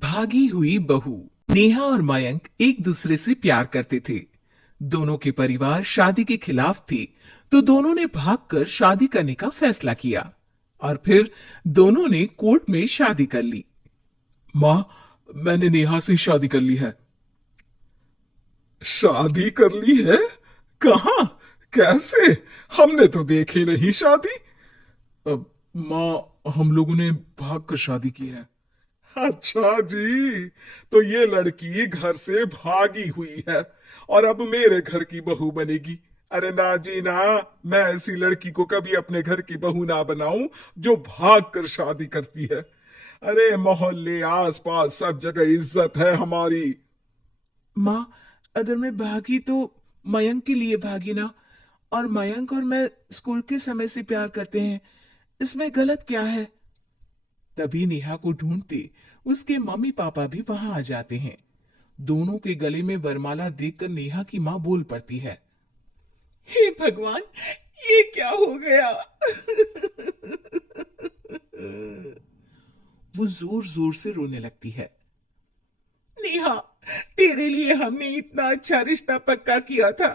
भागी हुई बहू। नेहा और मयंक एक दूसरे से प्यार करते थे। दोनों के परिवार शादी के खिलाफ थे, तो दोनों ने भागकर शादी करने का फैसला किया और फिर दोनों ने कोर्ट में शादी कर ली। माँ, मैंने नेहा से शादी कर ली है। शादी कर ली है? कहाँ? कैसे? हमने तो देखी नहीं शादी। अब माँ, हम लोगों ने भागकर शादी की है। अच्छा जी, तो ये लड़की घर से भागी हुई है और अब मेरे घर की बहू बनेगी। अरे ना जी ना, मैं ऐसी लड़की को कभी अपने घर की बहू ना बनाऊं जो भाग कर शादी करती है। अरे मोहल्ले आसपास सब जगह इज्जत है हमारी। माँ, अगर मैं भागी तो मयंक के लिए भागी ना। और मयंक और मैं स्कूल के समय से प्यार करते हैं, इसमें गलत क्या है? तभी नेहा को ढूंढते उसके मम्मी पापा भी वहां आ जाते हैं। दोनों के गले में वरमाला देखकर नेहा की माँ बोल पड़ती है। हे भगवान, ये क्या हो गया? वो जोर जोर से रोने लगती है। नेहा, तेरे लिए हमने इतना अच्छा रिश्ता पक्का किया था।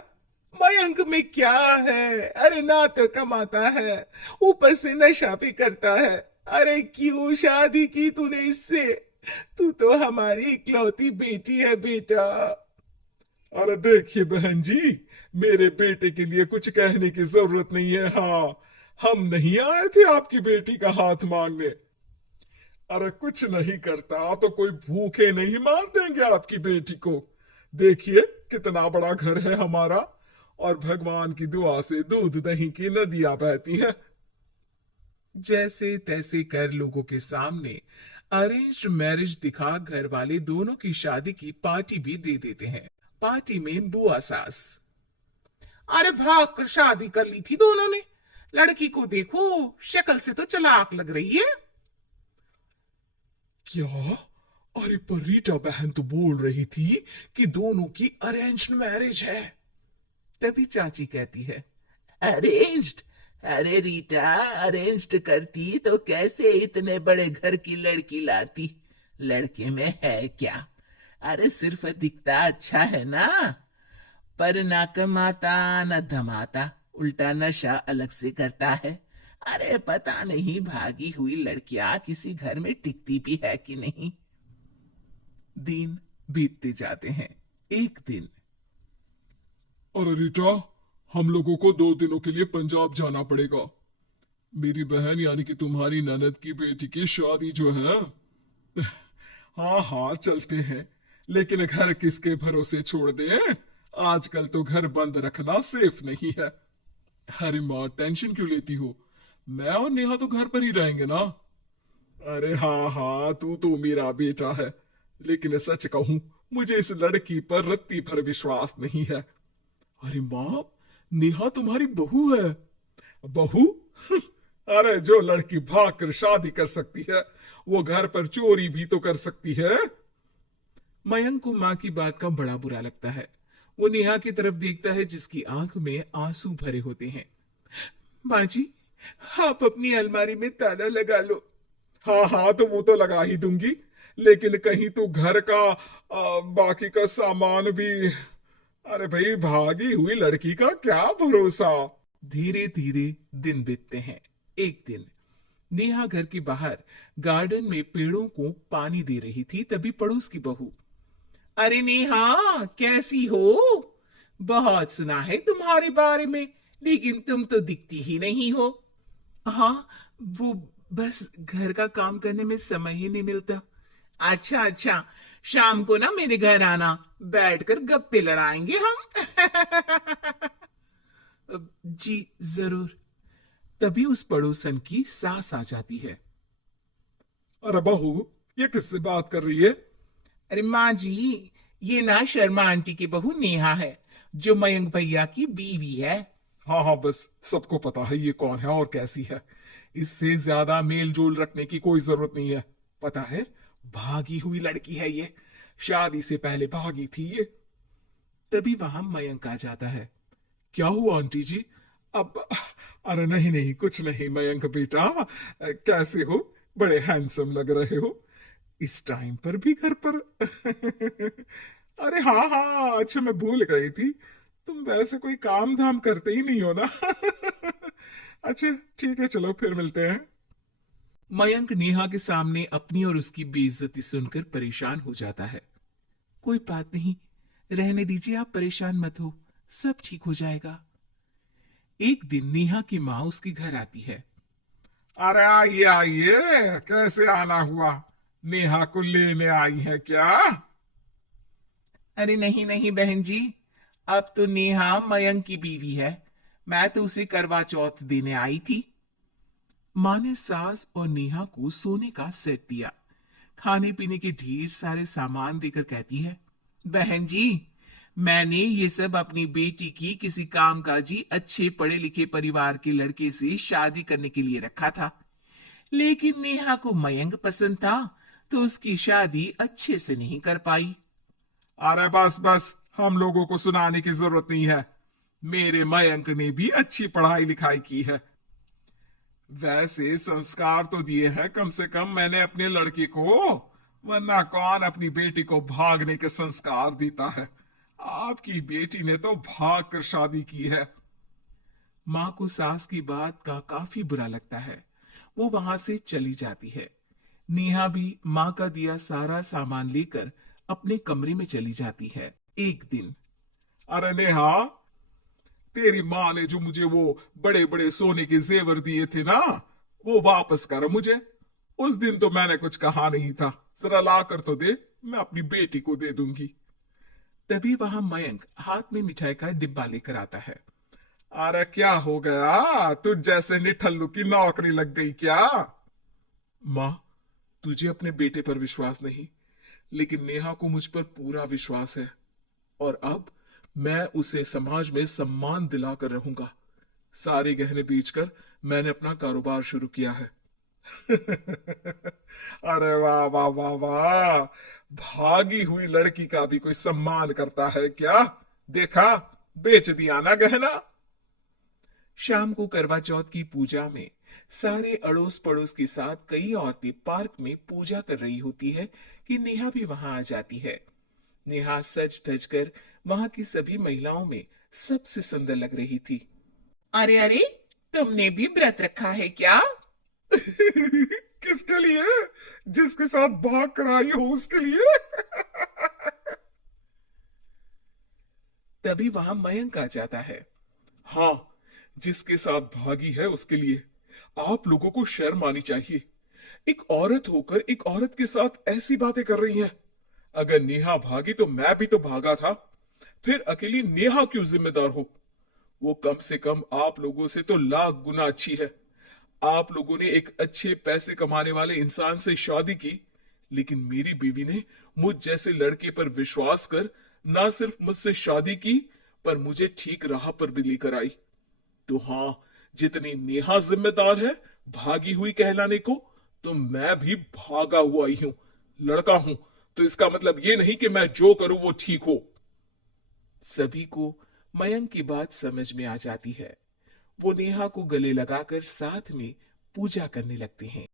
मयंक में क्या है? अरे ना तो कमाता है, ऊपर से नशा भी करता है। अरे क्यों शादी की तूने इससे? तू तो हमारी इकलौती बेटी है बेटा। अरे देखिए बहन जी, मेरे बेटे के लिए कुछ कहने की जरूरत नहीं है। हाँ, हम नहीं आए थे आपकी बेटी का हाथ मांगने। अरे कुछ नहीं करता तो कोई भूखे नहीं मार देंगे आपकी बेटी को। देखिए कितना बड़ा घर है हमारा, और भगवान की दुआ से दूध दही की नदियां बहती हैं। जैसे तैसे कर लोगों के सामने अरेंज मैरिज दिखा घर वाले दोनों की शादी की पार्टी भी दे देते हैं। पार्टी में बुआ सास। अरे भाग कर शादी कर ली थी दोनों ने। लड़की को देखो, शक्ल से तो चालाक लग रही है। क्या? अरे पर रीटा बहन तो बोल रही थी कि दोनों की अरेंज्ड मैरिज है। तभी चाची कहती है। अरेंज्ड? अरे रीटा, अरेंज्ड करती तो कैसे इतने बड़े घर की लड़की लाती? लड़के में है क्या? अरे सिर्फ दिखता अच्छा है ना, पर ना कमाता न धमाता, उल्टा नशा अलग से करता है। अरे पता नहीं भागी हुई लड़कियां किसी घर में टिकती भी है कि नहीं। दिन बीतते जाते हैं। एक दिन। अरे रीटा, हम लोगों को 2 दिनों के लिए पंजाब जाना पड़ेगा। मेरी बहन यानी कि तुम्हारी ननद की बेटी की शादी जो है। हाँ हाँ चलते हैं, लेकिन घर किसके भरोसे छोड़ दें? आजकल तो घर बंद रखना सेफ नहीं है। अरे माँ, टेंशन क्यों लेती हो? मैं और नेहा तो घर पर ही रहेंगे ना। अरे हाँ हाँ, तू तो मेरा बेटा है, लेकिन सच कहूं, मुझे इस लड़की पर रत्ती भर विश्वास नहीं है। अरे माँ, नेहा तुम्हारी बहू है। बहू? अरे जो लड़की भाग कर शादी कर सकती है, वो घर पर चोरी भी तो कर सकती है। मयंक को माँ की बात का बड़ा बुरा लगता है। वो नेहा की तरफ देखता है जिसकी आंख में आंसू भरे होते हैं। माँ जी, आप अपनी अलमारी में ताला लगा लो। हाँ हाँ, तो वो तो लगा ही दूंगी, लेकिन कहीं तू घर का बाकी का सामान भी। अरे भाई, भागी हुई लड़की का क्या भरोसा। धीरे धीरे दिन बीतते हैं। एक दिन नेहा घर के बाहर गार्डन में पेड़ों को पानी दे रही थी, तभी पड़ोस की बहू। अरे नेहा, कैसी हो? बहुत सुना है तुम्हारे बारे में, लेकिन तुम तो दिखती ही नहीं हो। हाँ, वो बस घर का काम करने में समय ही नहीं मिलता। अच्छा अच्छा, शाम को ना मेरे घर आना, बैठकर गप्पे लड़ाएंगे हम। जी जरूर। तभी उस पड़ोसन की सास आ जाती है। अरे बहू, ये किससे बात कर रही है? अरे माँ जी, ये ना शर्मा आंटी की बहू नेहा है, जो मयंक भैया की बीवी है। हाँ हाँ, बस सबको पता है ये कौन है और कैसी है। इससे ज्यादा मेल जोल रखने की कोई जरूरत नहीं है। पता है, भागी हुई लड़की है ये। शादी से पहले भागी थी ये। तभी वहां मयंक आ जाता है। क्या हुआ आंटी जी? अब अरे नहीं नहीं, कुछ नहीं मयंक बेटा। कैसे हो? बड़े हैंडसम लग रहे हो। इस टाइम पर भी घर पर? अरे हाँ हाँ, अच्छा मैं भूल गई थी, तुम वैसे कोई काम धाम करते ही नहीं हो ना। अच्छा ठीक है, चलो फिर मिलते हैं। मयंक नेहा के सामने अपनी और उसकी बेइज्जती सुनकर परेशान हो जाता है। कोई बात नहीं, रहने दीजिए, आप परेशान मत हो, सब ठीक हो जाएगा। एक दिन नेहा की माँ उसके घर आती है। अरे आइए आइए, कैसे आना हुआ? नेहा को लेने आई है क्या? अरे नहीं नहीं बहन जी, अब तो नेहा मयंक की बीवी है। मैं तो उसे करवा चौथ देने आई थी। माँ ने सास और नेहा को सोने का सेट दिया, खाने पीने के ढेर सारे सामान देकर कहती है, बहन जी, मैंने ये सब अपनी बेटी की किसी कामकाजी अच्छे पढ़े लिखे परिवार के लड़के से शादी करने के लिए रखा था। लेकिन नेहा को मयंक पसंद था, तो उसकी शादी अच्छे से नहीं कर पाई। अरे बस बस, हम लोगों को सुनाने की जरूरत नहीं है। मेरे मयंक ने भी अच्छी पढ़ाई लिखाई की है। वैसे संस्कार तो दिए हैं कम से कम मैंने अपने लड़के को, वरना कौन अपनी बेटी को भागने के संस्कार देता है? आपकी बेटी ने तो भाग कर शादी की है। माँ को सास की बात का काफी बुरा लगता है। वो वहां से चली जाती है। नेहा भी माँ का दिया सारा सामान लेकर अपने कमरे में चली जाती है। एक दिन, अरे नेहा, तेरी माँ ने जो मुझे वो बड़े बड़े सोने के जेवर दिए थे ना, वो वापस कर मुझे। उस दिन तो मैंने कुछ कहा नहीं था, जरा ला कर तो दे, मैं अपनी बेटी को दे दूंगी। तभी वहां मयंक हाथ में मिठाई का डिब्बा लेकर आता है। अरे क्या हो गया, तुझ जैसे निठल्लू की नौकरी लग गई क्या? माँ, तुझे अपने बेटे पर विश्वास नहीं, लेकिन नेहा को मुझ पर पूरा विश्वास है, और अब मैं उसे समाज में सम्मान दिलाकर रहूंगा। सारे गहने बेचकर मैंने अपना कारोबार शुरू किया है। अरे वाह वाह वाह वाह, भागी हुई लड़की का भी कोई सम्मान करता है क्या? देखा, बेच दिया ना गहना। शाम को करवा चौथ की पूजा में सारे अड़ोस पड़ोस के साथ कई औरतें पार्क में पूजा कर रही होती है कि नेहा भी वहां आ जाती है। नेहा सज धज कर वहां की सभी महिलाओं में सबसे सुंदर लग रही थी। अरे अरे, तुमने भी व्रत रखा है क्या? किसके लिए? जिसके साथ भाग कर आई हो उसके लिए। तभी वहां मयंक आ जाता है। हाँ, जिसके साथ भागी है उसके लिए। आप लोगों को शर्म आनी चाहिए। एक औरत होकर एक औरत के साथ ऐसी बातें कर रही हैं। अगर नेहा भागी तो मैं भी तो भागा था। फिर अकेली नेहा क्यों जिम्मेदार हो? वो कम से कम आप लोगों से तो लाख गुना अच्छी है। आप लोगों ने एक अच्छे पैसे कमाने वाले इंसान से शादी की, लेकिन मेरी बीवी ने मुझ जैसे लड़के पर विश्वास कर ना सिर्फ मुझसे शादी की, पर मुझे ठीक राह पर भी लेकर आई। तो हाँ, जितनी नेहा जिम्मेदार है भागी हुई कहलाने को, तो मैं भी भागा हुआ ही हूं, लड़का हूं। तो इसका मतलब ये नहीं कि मैं जो करूं वो ठीक हो। सभी को मयंक की बात समझ में आ जाती है। वो नेहा को गले लगाकर साथ में पूजा करने लगते हैं।